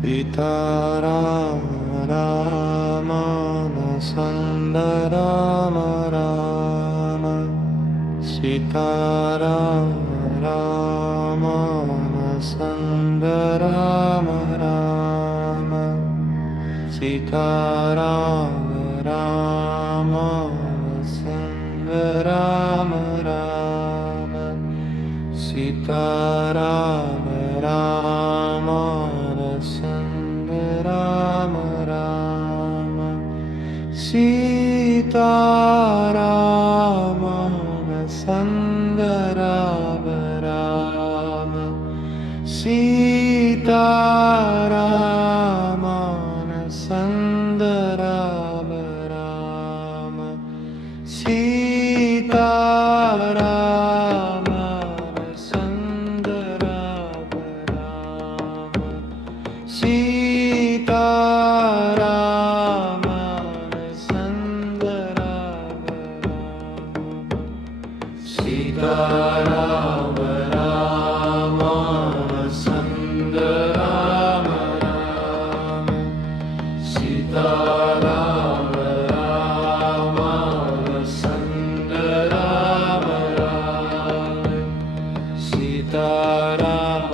Sitaram Ram Ram Ram Sitaram Ram Ram Ram Sitaram Ram Ram Ram Sitaram Ram Ram Ram Sitaram Ram Ram Sitaram Ram Ram Sitaram Ram Sitaram Sitaram Ram Ram Ram Sitaram Ram Ram Ram Sitaram Ram Ram Ram Sitaram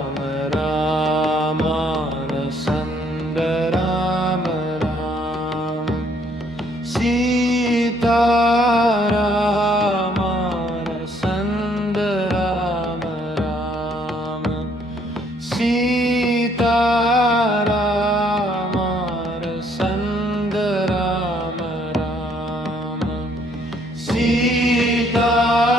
Ram Ram Sitaram Ram Ram Sitaram Ram Ram Sitaram Ram Ram Sitaram Ram Ram Ram Sitaram Ram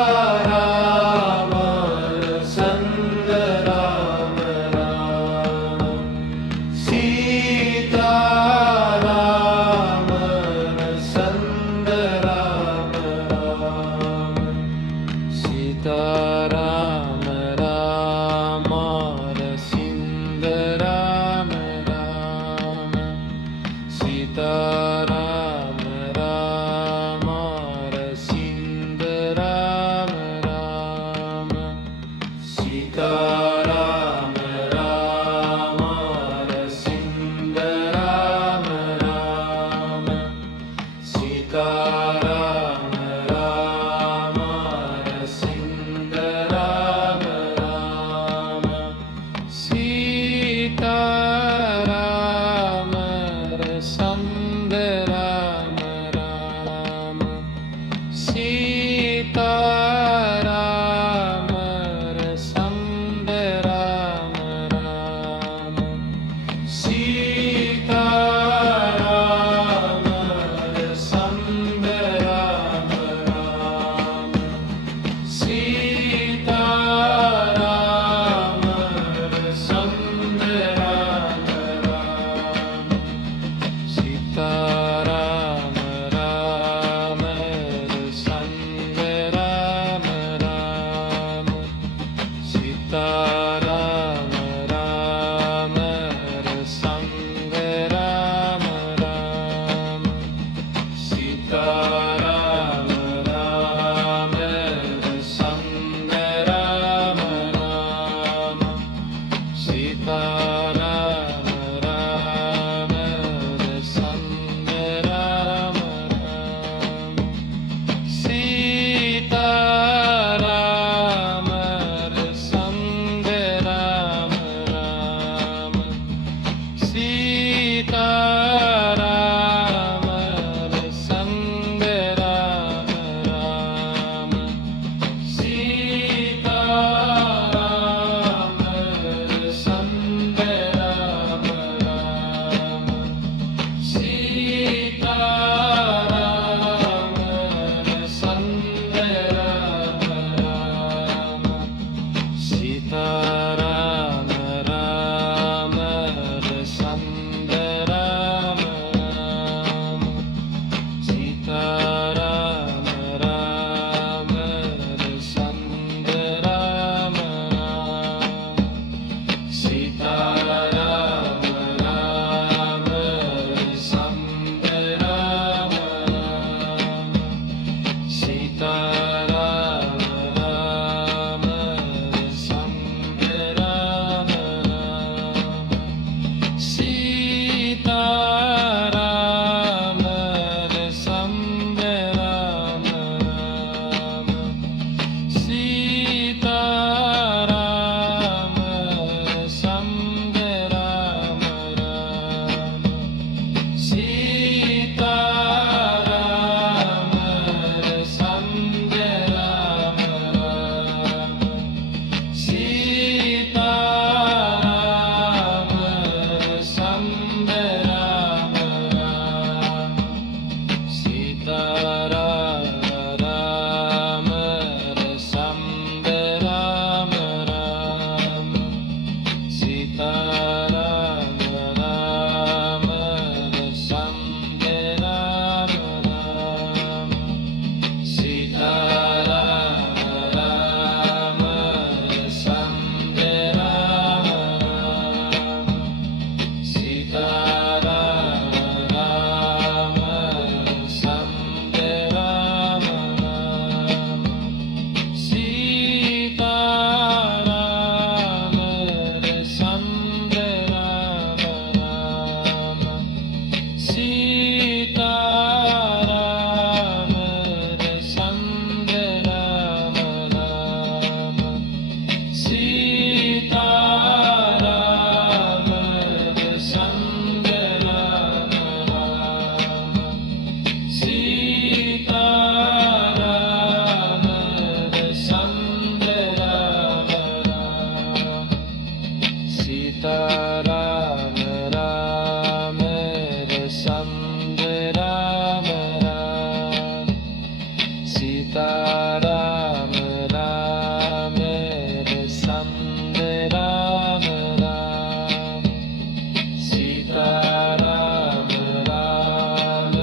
Ram Ram Sitaram Ram Ram Ram Sitaram Ram Ram Ram Sitaram Ram Ram Sitaram Ram Ram Sitaram Ram Ram Sitaram Sitaram Ram Ram Ram Sitaram Ram Ram Ram Sitaram Ram Ram Ram Sitaram Ram Ram Ram Sitaram Ram Ram Sitaram Ram See Sitaram Ram Sitaram Ram Sitaram Ram Sitaram Sitaram Ram Sitaram Sitaram Ram Sitaram Sitaram Ram Sitaram Sitaram Ram Sitaram Sitaram Ram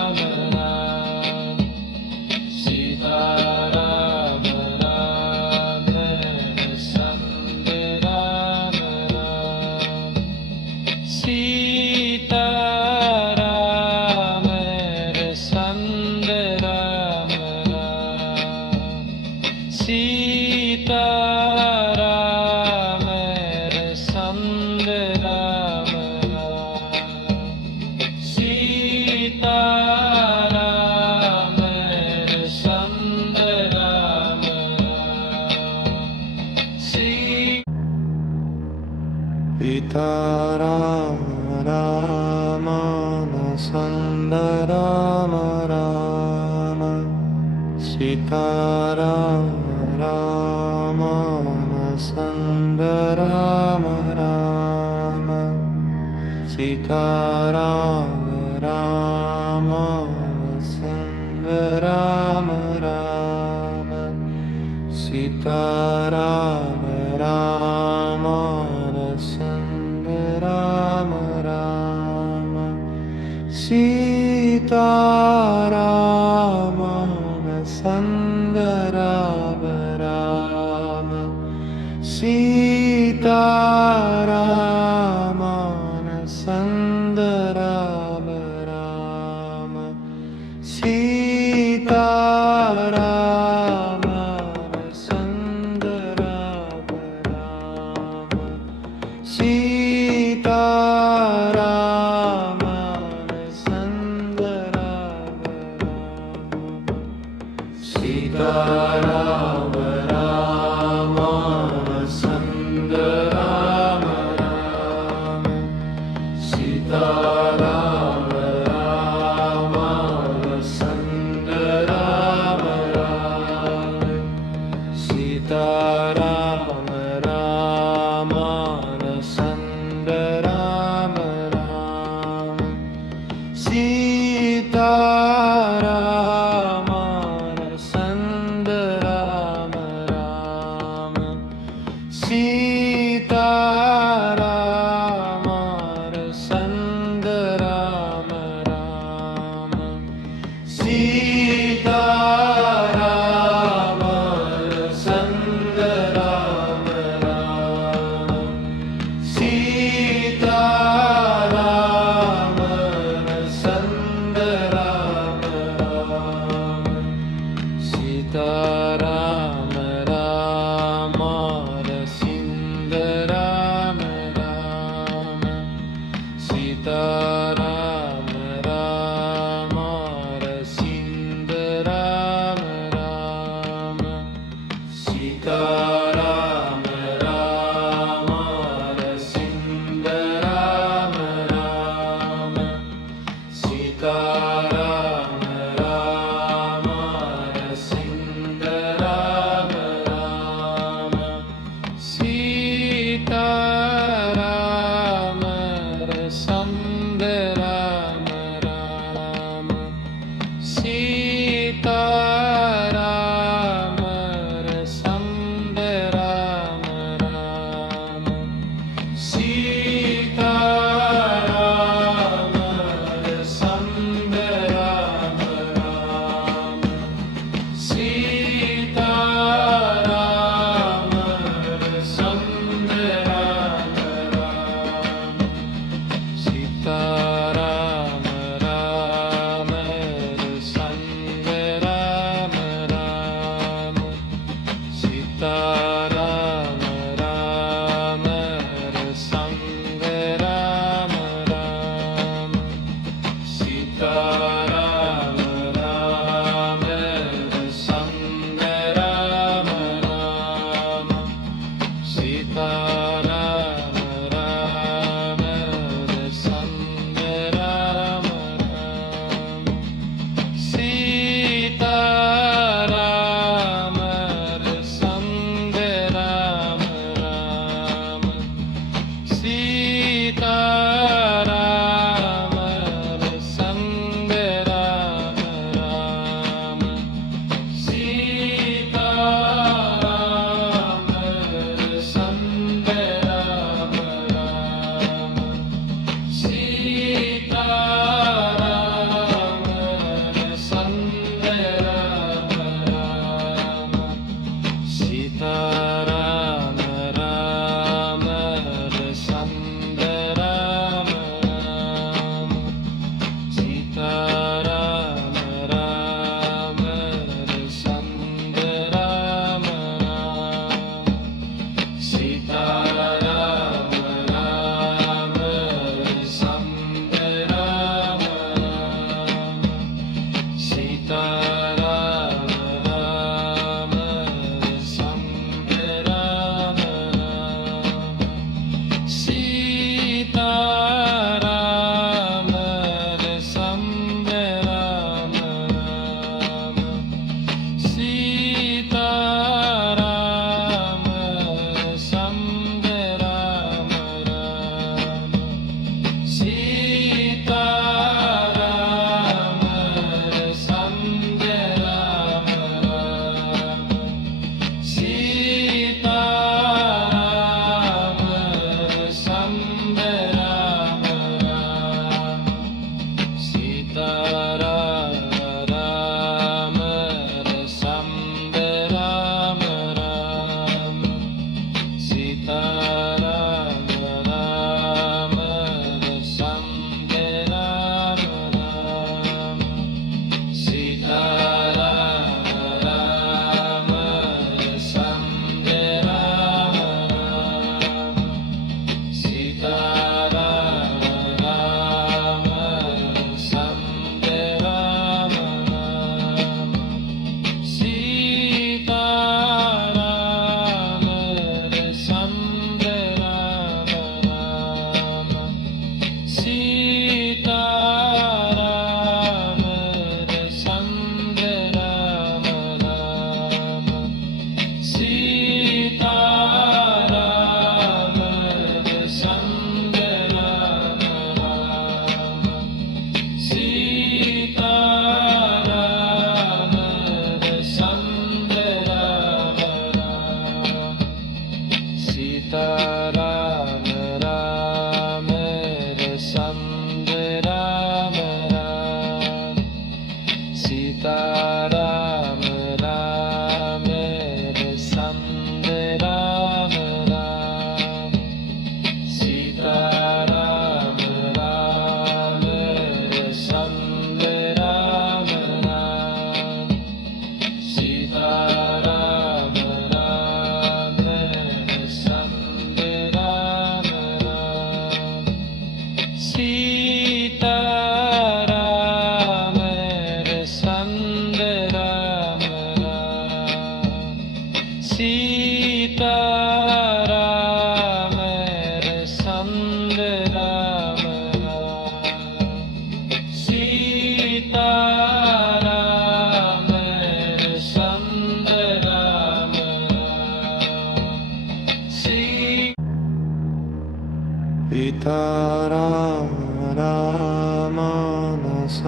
Sitaram Sitaram Sitaram Sitaram Sitaram Sitaram Ramana Sundaram Rama Sitaram Ramana Sundaram Rama Sitaram Ramana Sundaram Rama Sitaram Ramana Sundaram Rama Sitaram Sundaram Rama Sitaram Sundaram Rama Sitaram Sundaram Rama Sitaram Sundaram Sitaram Rama Sundaram Rama Sitaram Rama Sundaram Rama Sitaram Rama Sundaram Rama Sitaram Sundaram Rama Sitaram Sundaram Rama Sitaram Sundaram Rama Sitaram Sundaram Rama Sitaram Rama Sundaram Sitaram Ram हरे संग राम राम सीताराम हरे संग राम राम सीताराम हरे संग राम राम सीताराम हरे संग राम राम सीताराम हरे संग राम राम सीताराम राम हरे संग राम राम सीताराम राम हरे संग राम राम सीताराम राम हरे संग राम राम सीताराम राम हरे संग राम राम सीताराम हरे संग राम राम सीताराम हरे संग राम राम सीताराम हरे संग राम राम सीताराम हरे संग राम राम सीताराम हरे संग राम राम सीताराम राम हरे संग राम राम सीताराम राम हरे संग राम राम सीताराम राम हरे संग राम राम सीताराम हरे संग राम राम सीताराम हरे संग राम राम सीताराम हरे संग राम राम सीताराम हरे संग राम राम सीताराम राम हरे संग राम राम सीताराम राम हरे संग राम राम सीताराम राम हरे संग राम राम सीताराम राम हरे संग राम राम सीताराम हरे संग राम राम सीताराम हरे संग राम राम सीताराम हरे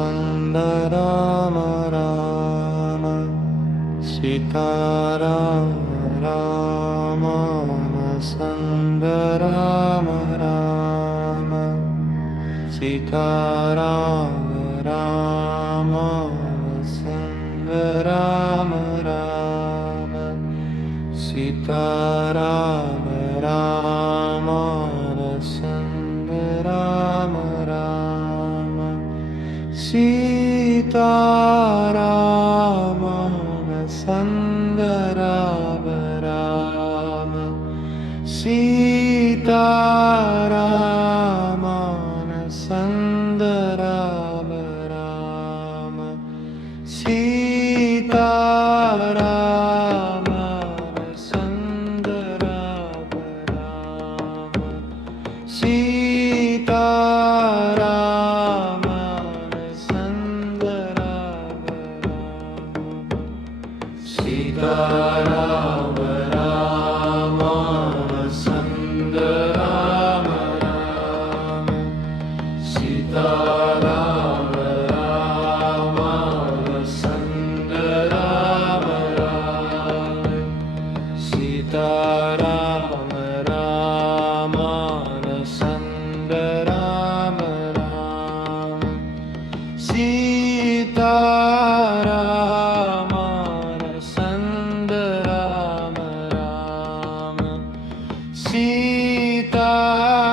संग राम राम सीताराम राम संग राम राम सीताराम राम संग राम राम सीताराम राम संग राम राम सीताराम राम संग राम राम सीताराम संग राम राम सीताराम संग राम राम सीताराम संग राम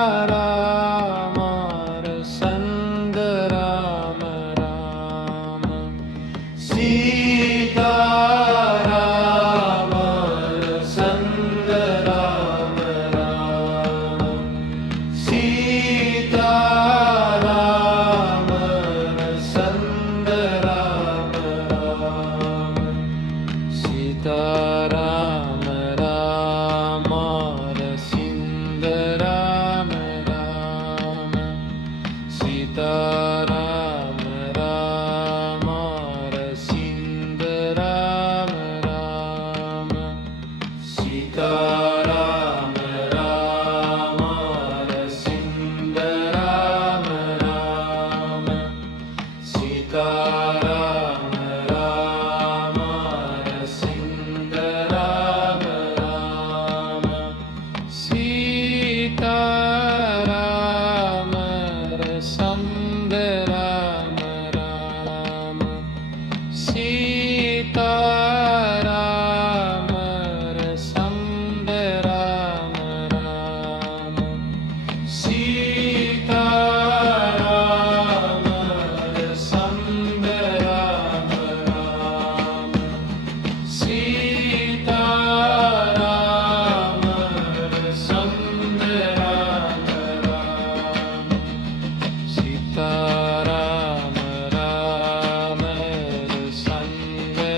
सीताराम रसंद राम राम सीताराम रसंद राम राम सीताराम रसंद राम राम सीताराम राम रसिंद राम राम सीताराम राम रसिंद राम राम सीताराम राम रसिंद राम राम सीताराम राम रसिंद राम राम सीताराम रसंद राम राम सीताराम रसंद राम राम सीताराम रसंद राम राम सीताराम रसंद राम राम सीताराम राम रसंद राम राम सीताराम राम रसंद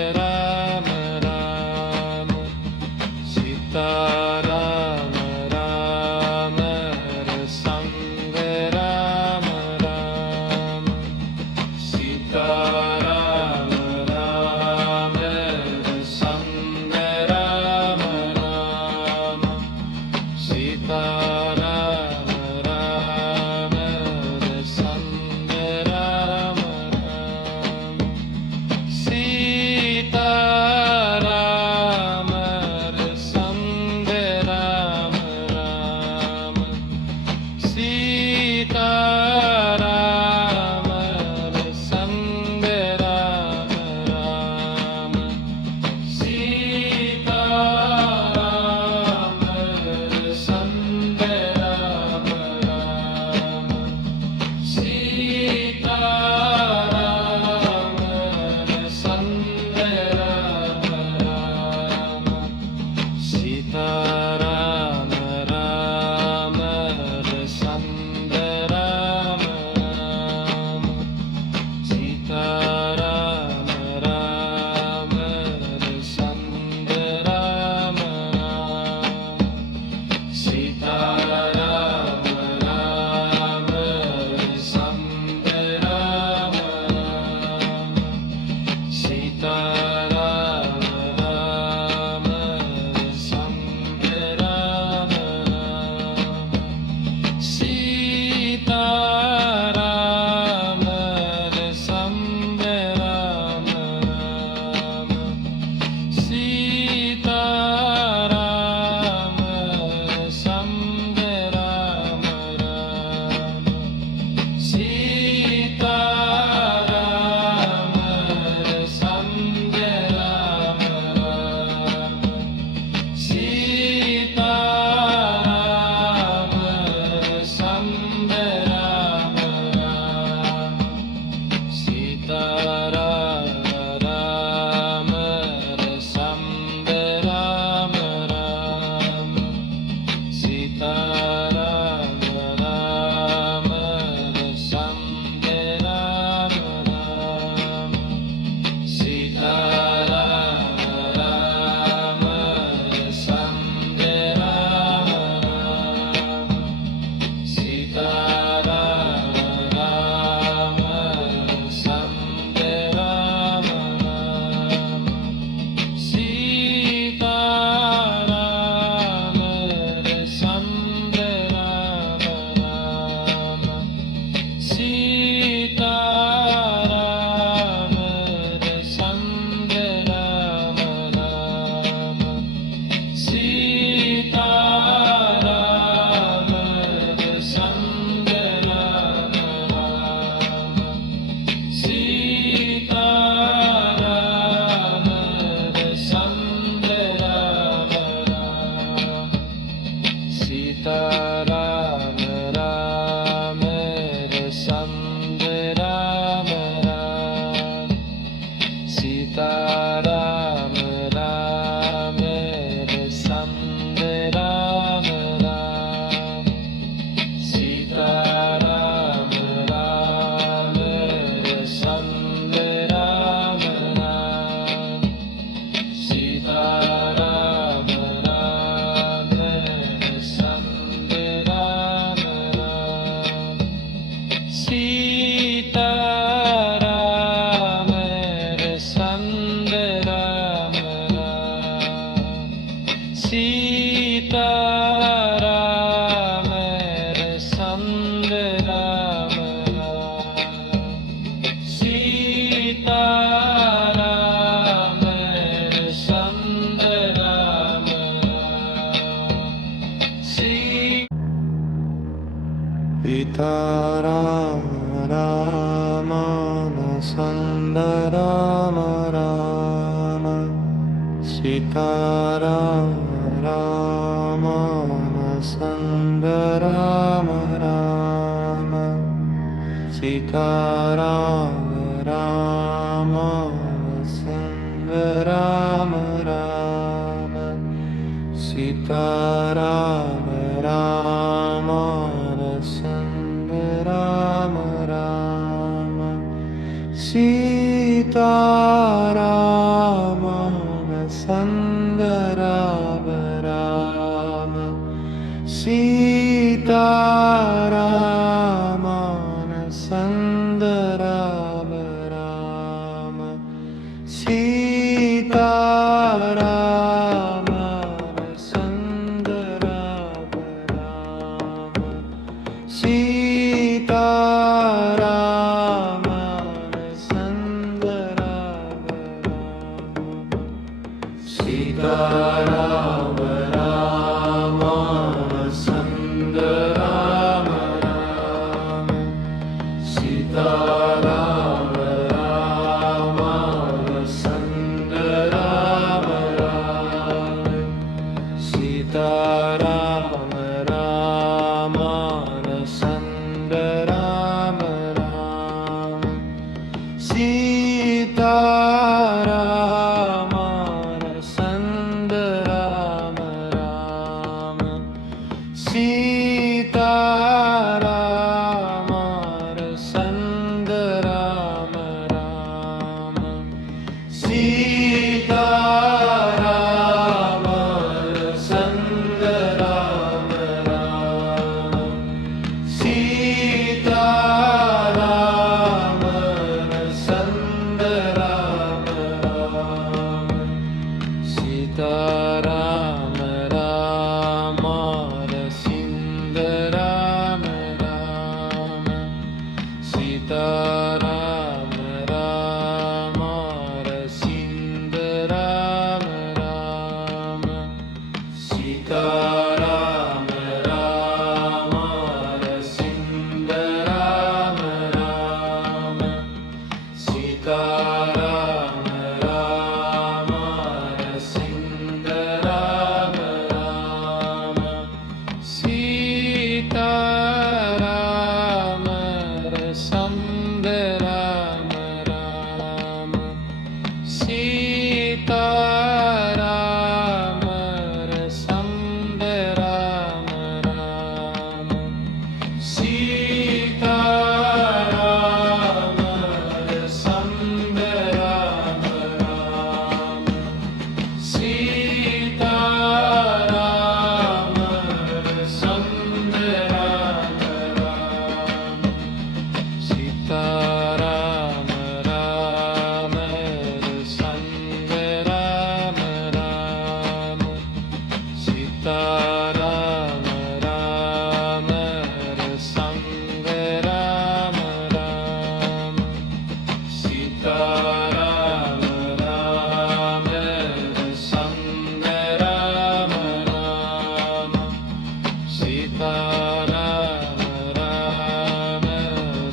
राम राम सीताराम राम रसंद राम राम सीताराम राम रसंद राम राम सीताराम रसंद राम राम सीताराम रसंद राम राम सीताराम रसंद राम राम सीताराम रसंद राम राम सीताराम राम रसंद राम राम सीताराम राम रसंद राम राम सीताराम राम रसंद राम राम सीताराम राम रसंद राम राम सीताराम रसंद राम राम सीताराम रसंद सीताराम राम रसंग राम राम सीताराम राम रसंग राम राम सीताराम राम रसंग राम राम सीताराम राम रसंग राम राम सीताराम रसंग राम राम सीताराम रसंग राम राम सीताराम रसंग राम राम सीताराम राम रसंग राम राम सीताराम राम रसंग राम राम सीताराम राम रसंग राम राम सीताराम राम रसंग राम राम सीताराम रसंग राम राम सीताराम रसंग राम राम सीताराम रसंग राम राम सीताराम रसंग राम राम सीताराम राम रसंग राम राम सीताराम राम रसंग राम राम सीताराम राम रसंग राम राम सीताराम रसंग राम राम सीताराम रसंग राम राम सीताराम रसंग राम राम सीताराम रसंग राम राम सीताराम राम रसिंग राम राम सीताराम राम रसिंग राम राम सीताराम राम रसिंग राम राम सीताराम राम रसिंग राम राम सीताराम रसंग राम राम सीताराम रसंग राम राम सीताराम रसंग राम राम सीताराम रसंग राम राम सीताराम राम रसंग राम राम सीताराम राम रसंग राम राम सीताराम राम रसंग राम राम सीताराम राम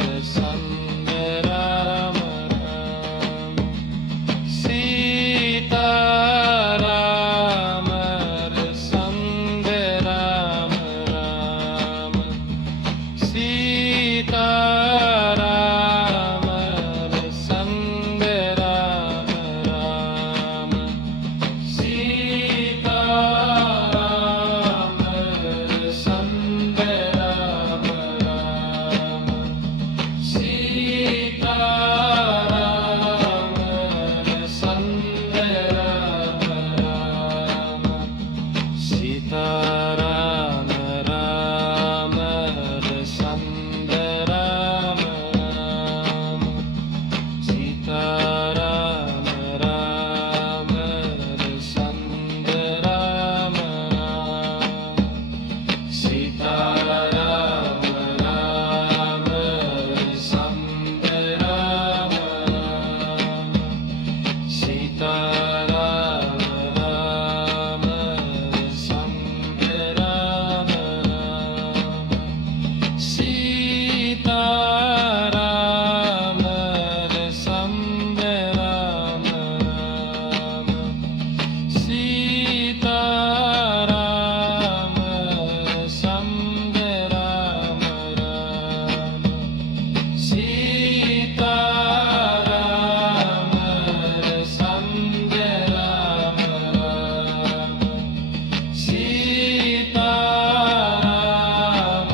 रसंग राम राम सीताराम रसंग राम सीताराम राम संत राम राम सीताराम राम संत राम राम सीताराम संत राम राम सीताराम संत राम राम सीताराम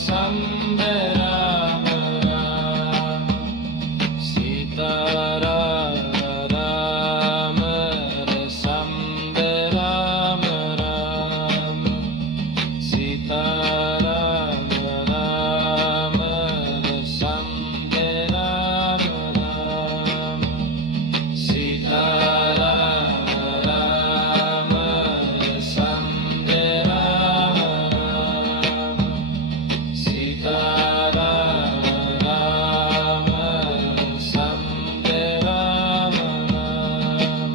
संत राम राम सीताराम संत राम राम सीताराम संत राम राम सीताराम संत राम राम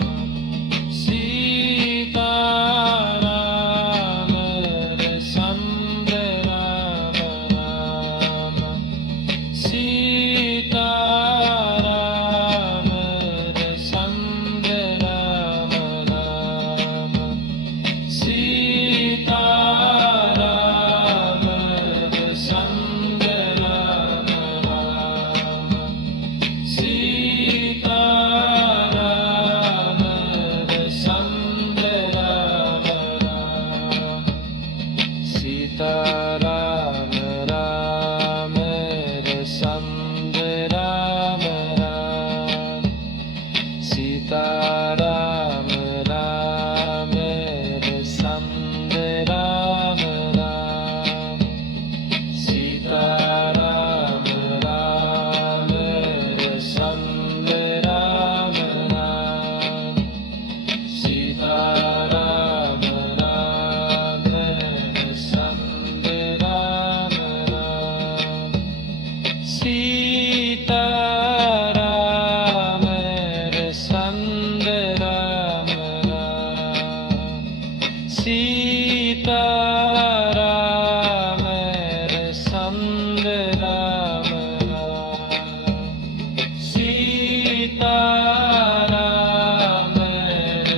सीताराम संत राम राम सीताराम संत राम राम सीताराम संत राम राम सीताराम संत राम राम सीताराम संत राम राम सीताराम संत राम राम सीताराम राम संत राम राम सीताराम राम संत राम राम सीताराम राम संत राम राम सीताराम राम संत राम राम सीताराम संत राम राम सीताराम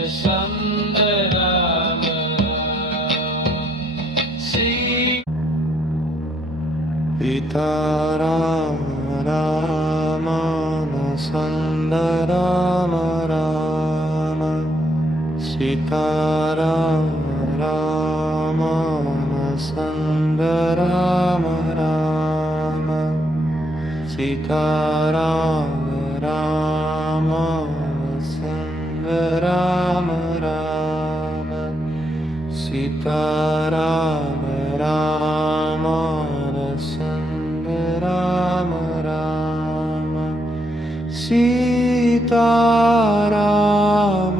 संत राम राम सीताराम संत राम राम सीताराम राम संत राम राम सीताराम राम संत राम राम सीताराम राम संत राम राम सीताराम राम संत राम राम सीताराम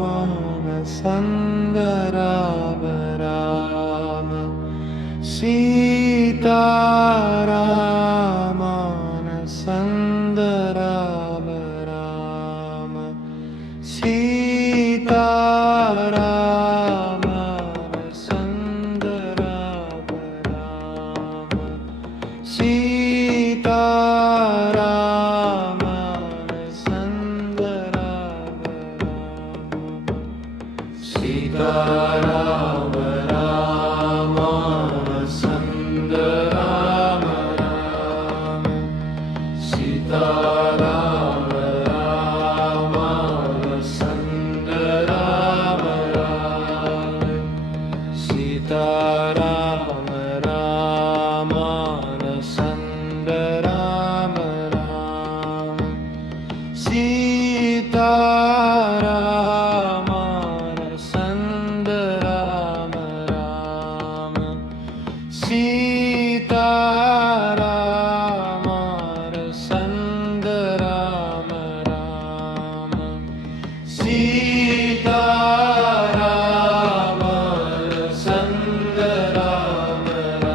संत राम राम सीताराम संत राम राम सीताराम संत राम राम सीताराम संत राम राम सीताराम राम संत राम राम सीताराम राम संत राम राम सीताराम राम संत राम राम सीताराम संत राम राम सीताराम संत राम राम सीताराम संत Ram Ram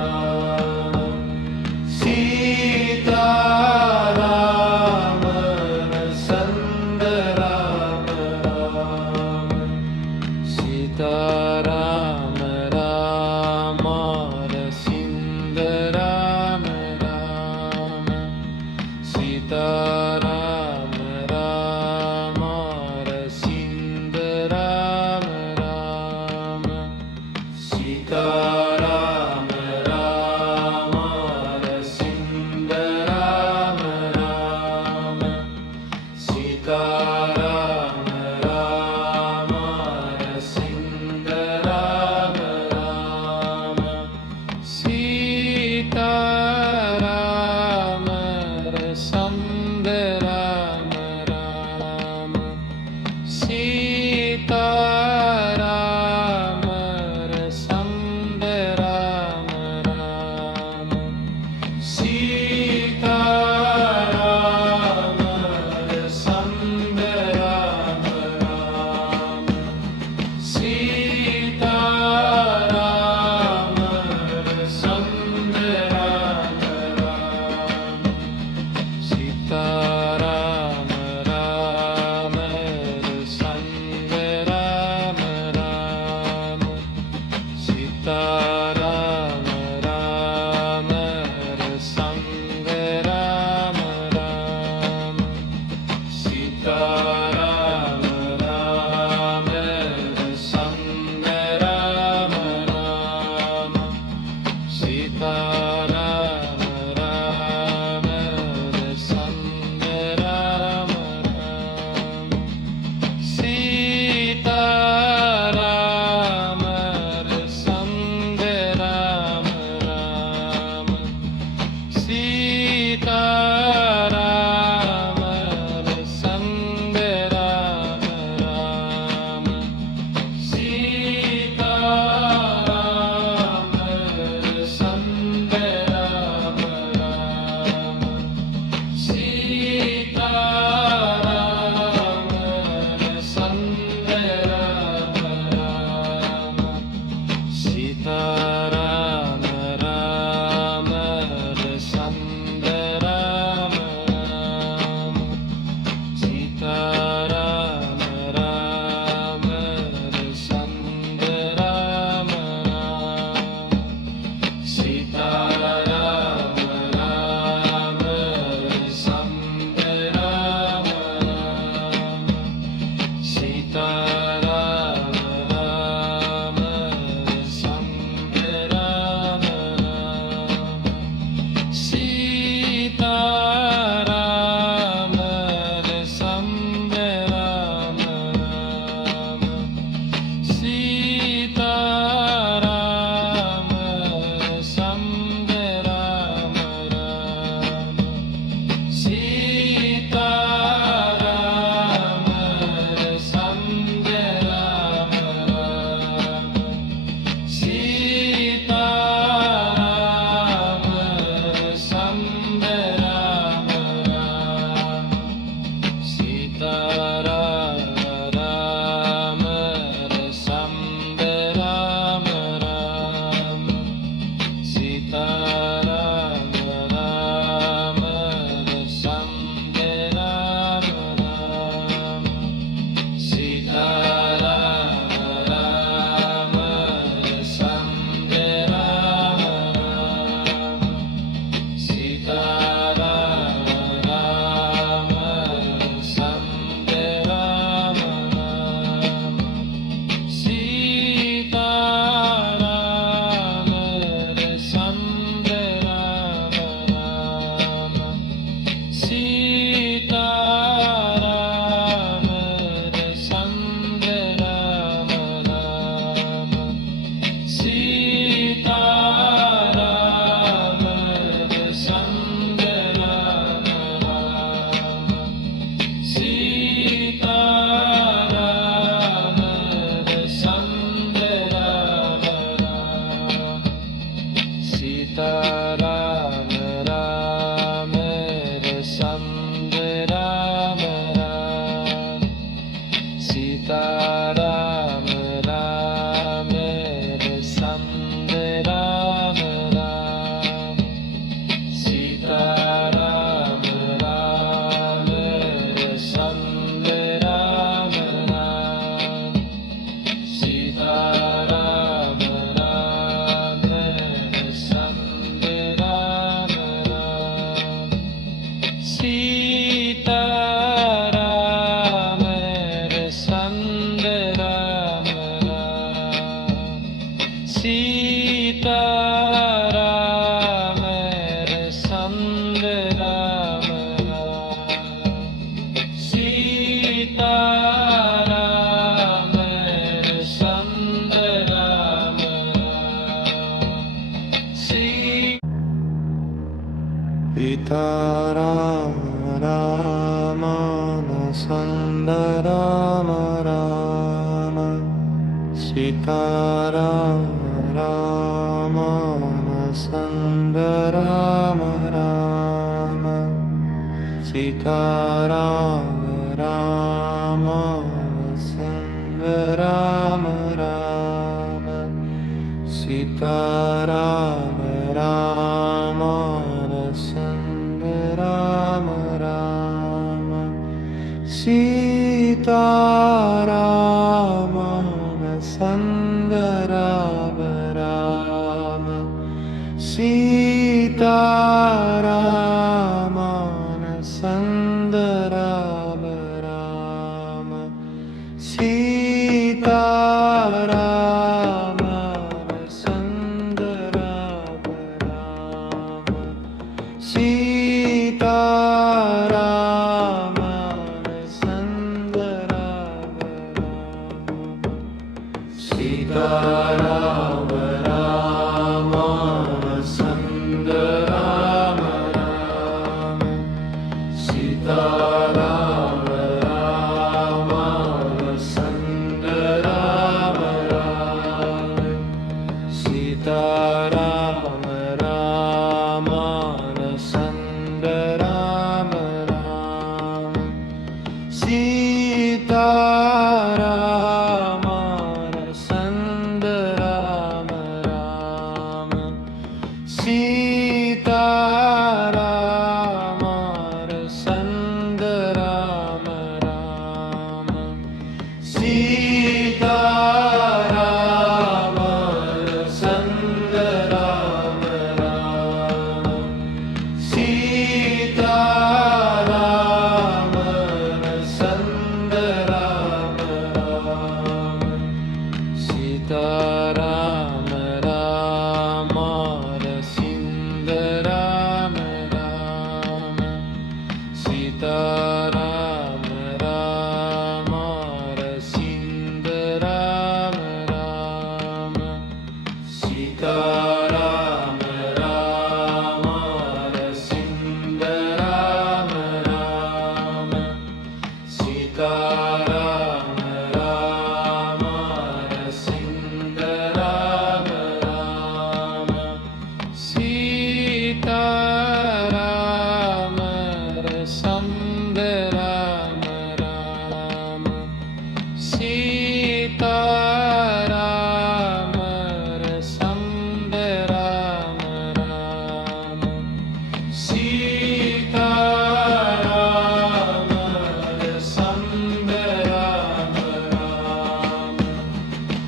Sita Rama Rama Sanda Rama Rama Sita Rama Sanda Rama Rama Sita Rama Sanda Rama Rama Sita Rama Sanda Rama Rama Sita Rama Sanda Rama Rama Sita Rama Rama Sanda Rama Rama Sita Rama Rama Sanda Rama Rama Sita Rama Rama Sanda Rama Rama Sita Rama Rama Sanda Rama Rama Sita Rama Sanda Rama Rama Sita Rama Sanda Rama Rama Sita Rama Sanda Rama Rama Sita Rama Sanda Rama Rama Sita Rama Rama Sanda Rama Rama Sita Rama Rama Sanda Rama Rama Sita Rama Rama Sanda Rama Rama Sita Rama Rama Sanda Rama Rama Sita Rama Sanda Rama Rama Sita Rama Sanda Rama Rama Sita Rama Sanda Rama Rama Sita Rama Sanda Rama Rama Sita Rama Rama Sanda Rama Rama Sita Rama Rama Sanda Rama Rama Sita Rama Rama Sanda Rama Rama Sita Rama Rama Sanda Rama Rama Sita Rama Sanda Rama Rama Sita Rama Sanda Rama Rama Sita Rama Sanda Rama Rama Sita Rama Rama Sanda Rama Rama Sita Rama Rama Sanda Rama Rama Sita Rama Rama Sanda Rama Rama Sita Rama Rama Sanda Rama Rama Sita Rama Sanda Rama Rama Sita Rama Sanda Rama Rama Sita Rama Sanda Rama Sitaram रसंद Ram Ram Sitaram रसंद Ram Ram Sitaram रसंद Ram Ram Sitaram Ram रसिंद Ram Ram Sitaram Ram रसिंद Ram Ram Sitaram Ram रसिंद Ram Ram Sitaram Ram रसिंद Ram Ram Sitaram रसंद Ram Ram Sitaram रसंद Ram Ram Sitaram रसंद Ram Ram Sitaram रसंद Ram Ram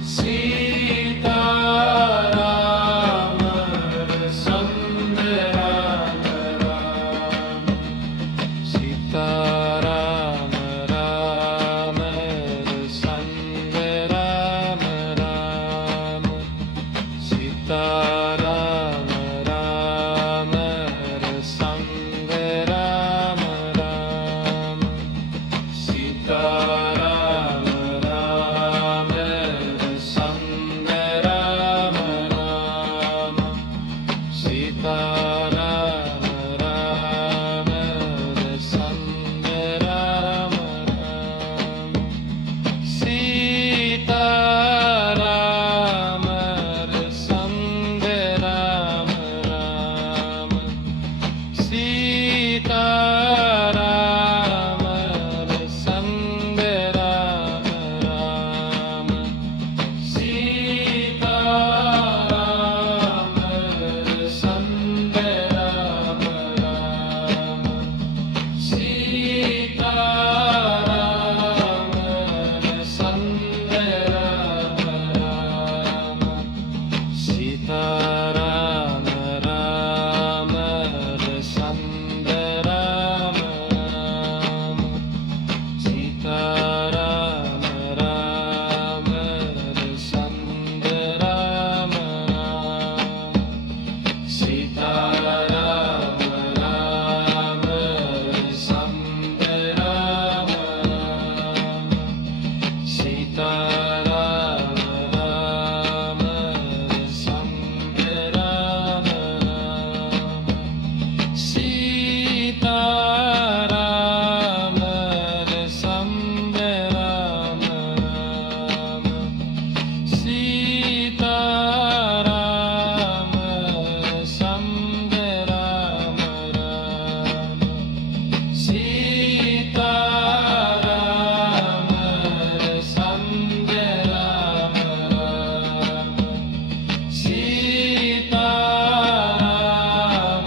Sitaram Ram रसंद Ram Ram Sitaram Ram रसंद Ram Ram Sitaram Ram रसंद Ram Ram Sitaram Ram रसंद Ram Ram Sitaram रसंद Ram Ram Sitaram रसंद Ram Ram Sitaram रसंद Ram Ram Sitaram रसंद Ram Ram Sitaram Ram रसंद Ram Ram Sitaram Ram रसंद Ram Ram Sitaram Ram रसंद Ram Ram Sitaram Ram रसंद Ram Ram Sitaram रसंद Ram Ram Sitaram रसंद Ram Ram Sitaram रसंद Ram Ram Sitaram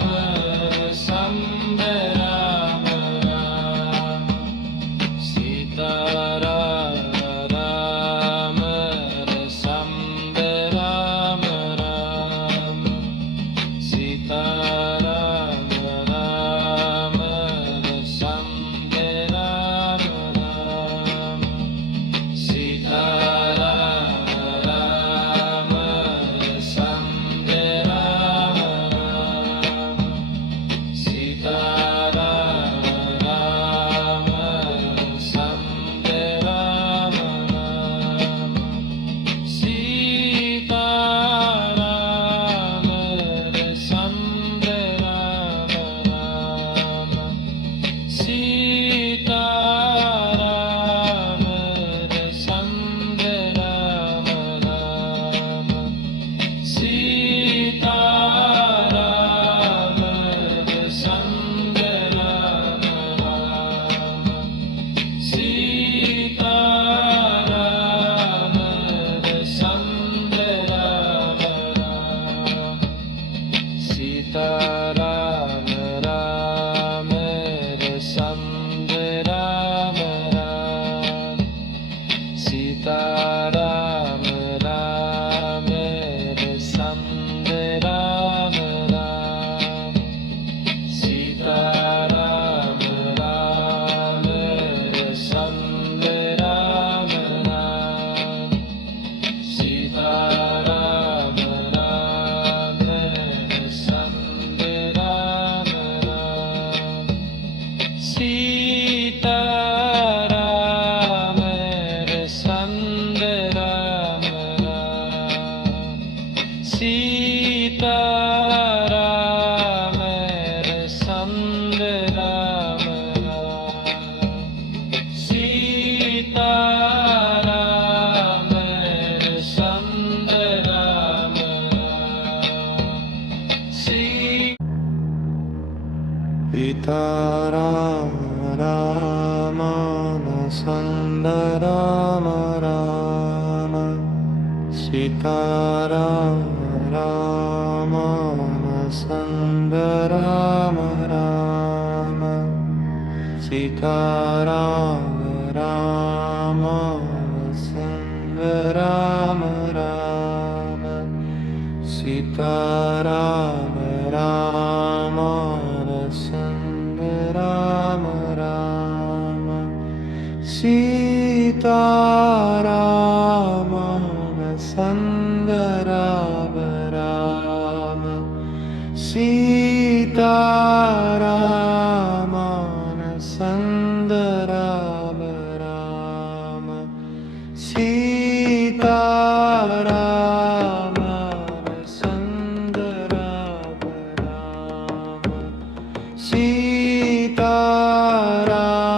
रसंद Ram Ram Sitaram रसंद Ram Ram Sitaram Ram रसंद Ram Ram Sitaram Ram रसंद Ram Ram Sitaram Ram रसंद Ram Ram Sitaram रसंद Sitaram Ram रसंद Ram Ram Sitaram Ram रसंद Ram Ram Sitaram Ram रसंद Ram Ram Sitaram Ram रसंद Ram Ram Sitaram रसंद Ram Ram Sitaram रसंद Ram Ram Sitaram रसंद Ram Ram Sitaram Ram संद राम राम सीताराम राम संद राम राम सीताराम राम संद राम राम सीताराम संद राम राम सीताराम संद राम राम सीताराम संद राम राम सीताराम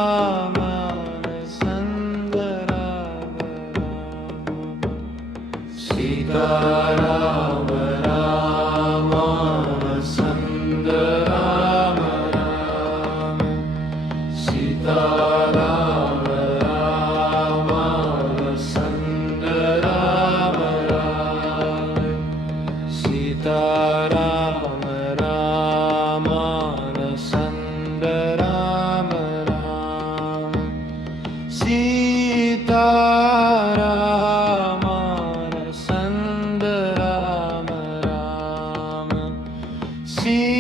संद राम राम सीताराम राम संद राम राम सीताराम राम संद राम राम सीताराम राम संद राम राम सीताराम संद राम राम सी